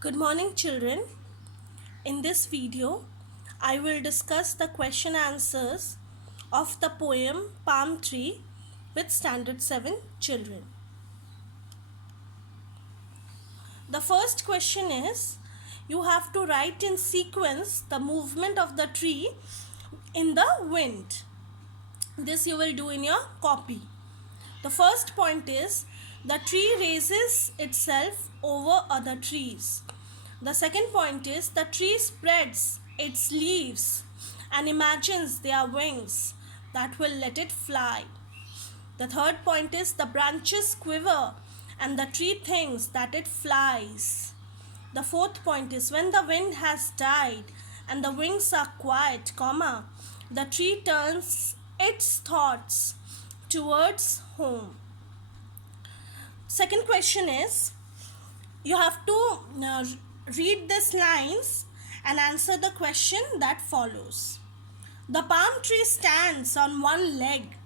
Good morning, children. In this video, I will discuss the question answers of the poem Palm Tree with Standard 7 children. The first question is, you have to write in sequence the movement of the tree in the wind. This you will do in your copy. The first point is, the tree raises itself over other trees. The second point is, the tree spreads its leaves and imagines their wings that will let it fly. The third point is, the branches quiver and the tree thinks that it flies. The fourth point is, when the wind has died and the wings are quiet, the tree turns its thoughts towards home. Second question is, you have to read these lines and answer the question that follows. The palm tree stands on one leg,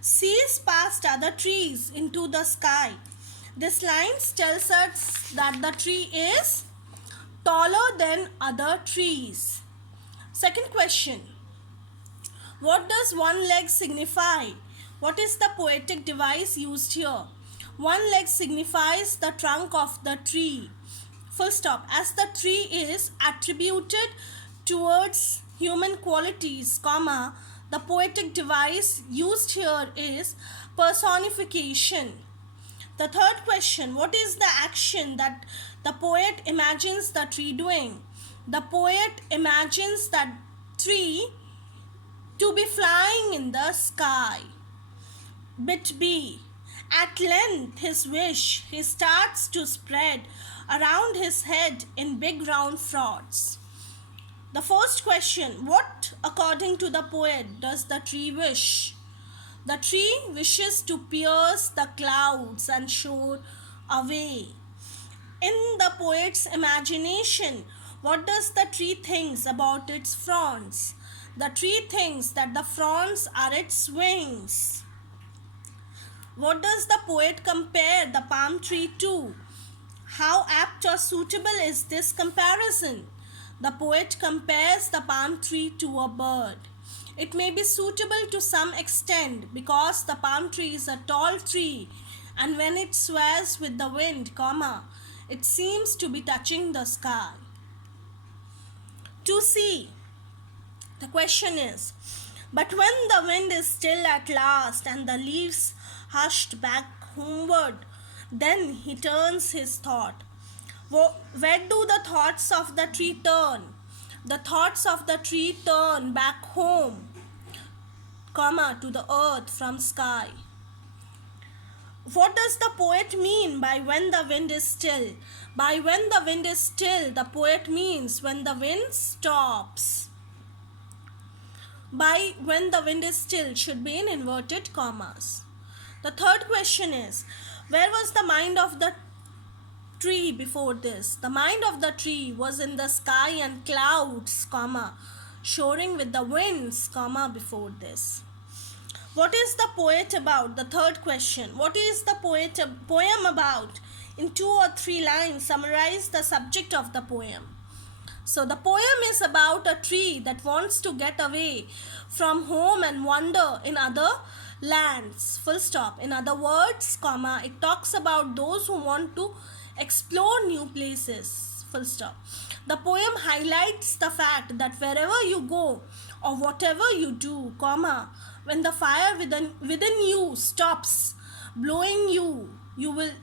sees past other trees into the sky. This line tells us that the tree is taller than other trees. Second question, what does one leg signify? What is the poetic device used here? One leg signifies the trunk of the tree. Full stop. As the tree is attributed towards human qualities, the poetic device used here is personification. The third question, what is the action that the poet imagines the tree doing? The poet imagines that tree to be flying in the sky. Bit B. At length his wish he starts to spread around his head in big round frauds. The first question, what according to the poet does the tree wish? The tree wishes to pierce the clouds and soar away. In the poet's imagination, what does the tree thinks about its fronds? The tree thinks that the fronds are its wings. What does the poet compare the palm tree to? How apt or suitable is this comparison? The poet compares the palm tree to a bird. It may be suitable to some extent because the palm tree is a tall tree and when it sways with the wind, it seems to be touching the sky. To see, the question is, but when the wind is still at last and the leaves hushed back homeward, then he turns his thought. Where do the thoughts of the tree turn? The thoughts of the tree turn back home, to the earth from sky. What does the poet mean by when the wind is still? By when the wind is still, the poet means when the wind stops. By when the wind is still should be in inverted commas. The third question is, where was the mind of the tree before this? The mind of the tree was in the sky and clouds, soaring with the winds, before this. What is the poet about? The third question. What is the poem about? In 2 or 3 lines, summarize the subject of the poem. So the poem is about a tree that wants to get away from home and wander in other lands. Full stop. In other words, it talks about those who want to explore new places. Full stop. The poem highlights the fact that wherever you go or whatever you do, when the fire within you stops blowing, you will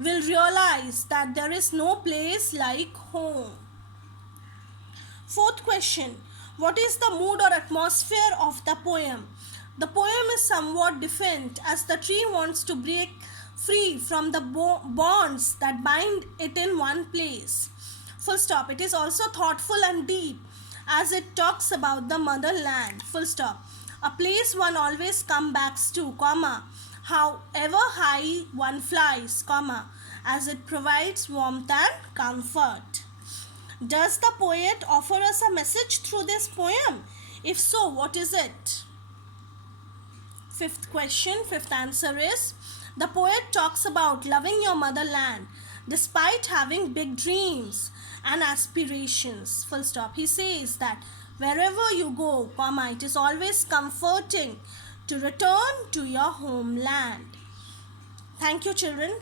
realize that there is no place like home. Fourth question, what is the mood or atmosphere of the poem? The poem is somewhat different as the tree wants to break free from the bonds that bind it in one place. Full stop. It is also thoughtful and deep as it talks about the motherland. Full stop. A place one always comes back to, however high one flies, as it provides warmth and comfort. Does the poet offer us a message through this poem? If so, what is it? Fifth question, fifth answer is, the poet talks about loving your motherland. despite having big dreams and aspirations. Full stop. He says that wherever you go, comma, it is always comforting to return to your homeland. Thank you, children.